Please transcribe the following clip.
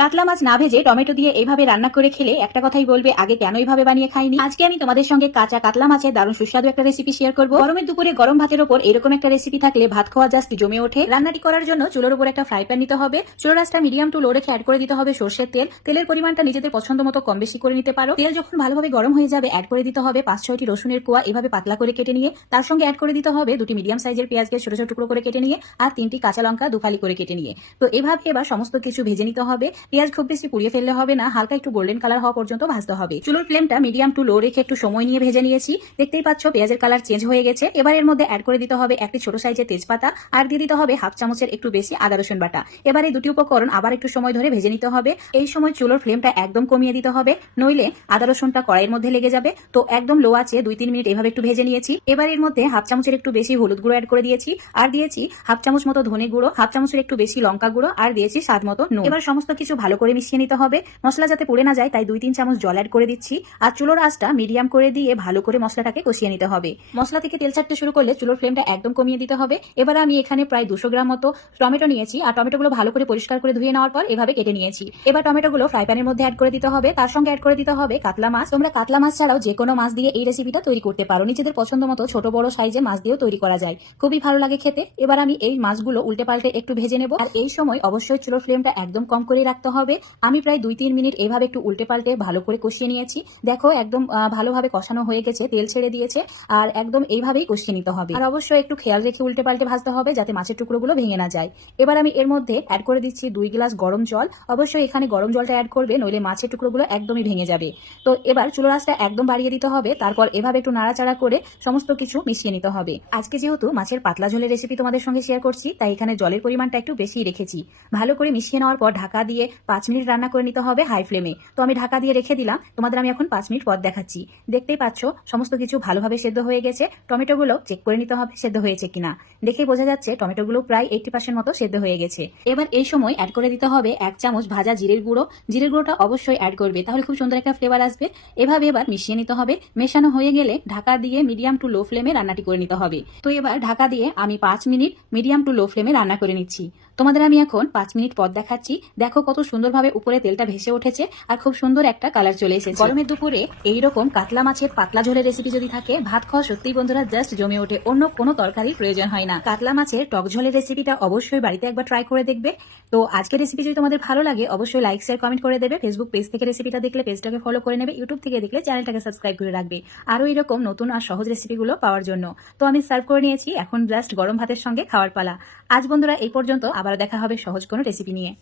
কাতলা মাছ না ভেজে টমেটো দিয়ে এইভাবে রান্না করে খেলে একটা কথাই বলবে আগে কেন এইভাবে বানিয়ে খাইনি। আজকে আমি তোমাদের সঙ্গে কাঁচা কাতলা মাছের দারুণ সুস্বাদু একটা রেসিপি শেয়ার করব। গরমের দুপুরে গরম ভাতের উপর এরকম একটা রেসিপি থাকলে ভাত খাওয়া জাস্ট জমে ওঠে। রান্নাটি করার জন্য চুলোর উপর একটা ফ্রাই প্যান নিতে হবে। চুলোর আঁচটা মিডিয়াম টু লো রেখে অ্যাড করে দিতে হবে সরষের তেল। তেলের পরিমাণটা নিজেদের পছন্দ মতো কম বেশি করে নিতে পারো। তেল যখন ভালোভাবে গরম হয়ে যাবে অ্যাড করে দিতে হবে 5-6টি রসুনের কোয়া এভাবে পাতলা করে কেটে নিয়ে, তার সঙ্গে অ্যাড করে দিতে হবে 2টি মিডিয়াম সাইজের পেঁয়াজকে ছোট ছোট টুকরো করে কেটে নিয়ে, আর 3টি কাঁচা লঙ্কা দুফালি করে কেটে নিয়ে। তো এভাবে এবার সমস্ত কিছু ভেজে নিতে হবে। পেঁয়াজ খুব বেশি পুড়িয়ে ফেললে হবে না, হালকা একটু গোল্ডেন কালার হওয়া পর্যন্ত ভাজতে হবে। চুলোর ফ্লেমটা মিডিয়াম টু লো রেখে একটু সময় নিয়ে ভেজে নিয়েছি। দেখতেই পাচ্ছ পেঁয়াজের কালার চেঞ্জ হয়ে গেছে। এবার এর মধ্যে অ্যাড করে দিতে হবে একটি ছোট সাইজের তেজপাতা, আর দিয়ে দিতে হবে হাফ চামচের একটু বেশি আদা রসুন বাটা। এবার এই দুটি উপকরণ আবার একটু সময় ধরে ভেজে নিতে হবে। এই সময় চুলোর ফ্লেমটা একদম কমিয়ে দিতে হবে, নইলে আদা রসুনটা কড়াইয়ের মধ্যে লেগে যাবে। তো একদম লো আছে 2-3 মিনিট এভাবে একটু ভেজে নিয়েছি। এবার এর মধ্যে হাফ চামচের একটু বেশি হলুদ গুঁড়ো অ্যাড করে দিয়েছি, আর দিয়েছি হাফ চামচ মতো ধনে গুঁড়ো, হাফ চামচের একটু বেশি লঙ্কা গুঁড়ো, আর দিয়েছি স্বাদ মতো নুন। এবার সমস্ত কিছু ভালো করে মিশিয়ে নিতে হবে। মশলা যাতে পুড়ে না যায় তাই 2-3 চামচ জল অ্যাড করে দিচ্ছি, আর চুলোর আঁচটা মিডিয়াম করে দিয়ে ভালো করে মশলাটাকে কষিয়ে নিতে হবে। মশলা থেকে তেল ছাড়তে শুরু করলে চুলোর ফ্লেমটা একদম কমিয়ে দিতে হবে। এবার আমি এখানে প্রায় 200 গ্রাম মতো টমেটো নিয়েছি, আর টমেটোগুলো ভালো করে পরিষ্কার করে ধুয়ে নেওয়ার পর এভাবে কেটে নিয়েছি। এবার টমেটোগুলো ফ্রাই প্যানের মধ্যে অ্যাড করে দিতে হবে, তার সঙ্গে অ্যাড করে দিতে হবে কাতলা মাছ। তোমরা কাতলা মাছ ছাড়াও যে কোনো মাছ দিয়ে এই রেসিপিটা তৈরি করতে পারো। নিজেদের পছন্দ মতো ছোট বড় সাইজে মাছ দিয়েও তৈরি করা যায়, খুবই ভালো লাগে খেতে। এবার আমি এই মাছগুলো উল্টে পাল্টে একটু ভেজে নেব, আর এই সময় অবশ্যই চুলোর ফ্লেমটা একদম কম করে রাখতে হবে। আমি প্রায় 2-3 মিনিট এইভাবে একটু উল্টে পাল্টে ভালো করে কষিয়ে নিয়েছি। দেখো একদম ভালোভাবে কষানো হয়ে গেছে, তেল ছেড়ে দিয়েছে, আর একদম এইভাবেই কষিয়ে নিতে হবে। আর অবশ্যই একটু খেয়াল রেখে উল্টে পাল্টে ভাজতে হবে যাতে মাছের টুকরোগুলো ভেঙে না যায়। এবার আমি এর মধ্যে অ্যাড করে দিচ্ছি 2 গ্লাস গরম জল। অবশ্যই এখানে গরম জলটা অ্যাড করবে, নইলে মাছের টুকরোগুলো একদমই ভেঙে যাবে। তো এবার চুলোর আঁচটা একদম বাড়িয়ে দিতে হবে, তারপর এভাবে একটু নাড়াচাড়া করে সমস্ত কিছু মিশিয়ে নিতে হবে। আজকে যেহেতু মাছের পাতলা ঝোলের রেসিপি তোমাদের সঙ্গে শেয়ার করছি, তাই এখানে জলের পরিমাণটা একটু বেশি রেখেছি। ভালো করে মিশিয়ে নেওয়ার পর ঢাকা দিয়ে 5 মিনিট রান্না করে নিতে হবে হাই ফ্লেমে। তো আমি ঢাকা দিয়ে রেখে দিলাম, তোমাদের আমি এখন 5 মিনিট পর দেখাচ্ছি। দেখতেই পাচ্ছ সমস্ত কিছু ভালোভাবে সেদ্ধ হয়ে গেছে। টমেটোগুলো চেক করে নিতে হবে সেদ্ধ হয়েছে কিনা। দেখেই বোঝা যাচ্ছে টমেটোগুলো প্রায় 80% মতো সেদ্ধ হয়ে গেছে। এবার এই সময় অ্যাড করে দিতে হবে 1 চামচ ভাজা জিরের গুঁড়ো। জিরের গুঁড়োটা অবশ্যই অ্যাড করবে, তাহলে খুব সুন্দর একটা ফ্লেভার আসবে। এভাবে এবার মিশিয়ে নিতে হবে। মেশানো হয়ে গেলে ঢাকা দিয়ে মিডিয়াম টু লো ফ্লেমে রান্নাটি করে নিতে হবে। তো এবার ঢাকা দিয়ে আমি 5 মিনিট মিডিয়াম টু লো ফ্লেমে রান্না করে নিচ্ছি। তোমাদের আমি এখন 5 মিনিট পর দেখাচ্ছি। দেখো কত সুন্দরভাবে উপরে তেলটা ভেসে উঠেছে, আর খুব সুন্দর একটা কালার চলে এসেছে। গরমের দুপুরে এইরকম কাতলা মাছের পাতলা ঝোলের রেসিপি যদি থাকে, ভাত খাওয়া সত্যিই বন্ধুরা জাস্ট জমে ওঠে, অন্য কোনো তরকারির প্রয়োজন হয় না। কাতলা মাছের টক ঝোলের রেসিপিটা অবশ্যই বাড়িতে একবার ট্রাই করে দেখবে। তো আজকের রেসিপি যদি তোমাদের ভালো লাগে অবশ্যই লাইক শেয়ার কমেন্ট করে দেবে। ফেসবুক পেজ থেকে রেসিপিটা দেখলে পেজটাকে ফলো করে নেবে, ইউটিউব থেকে দেখলে চ্যানেলটাকে সাবস্ক্রাইব করে রাখবে আরো এরকম নতুন আর সহজ রেসিপিগুলো পাওয়ার জন্য। তো আমি সার্ভ করে নিয়েছি, এখন জাস্ট গরম ভাতের সঙ্গে খাওয়ার পালা। আজ বন্ধুরা এই পর্যন্ত, আবার দেখা হবে সহজ কোনো রেসিপি নিয়ে।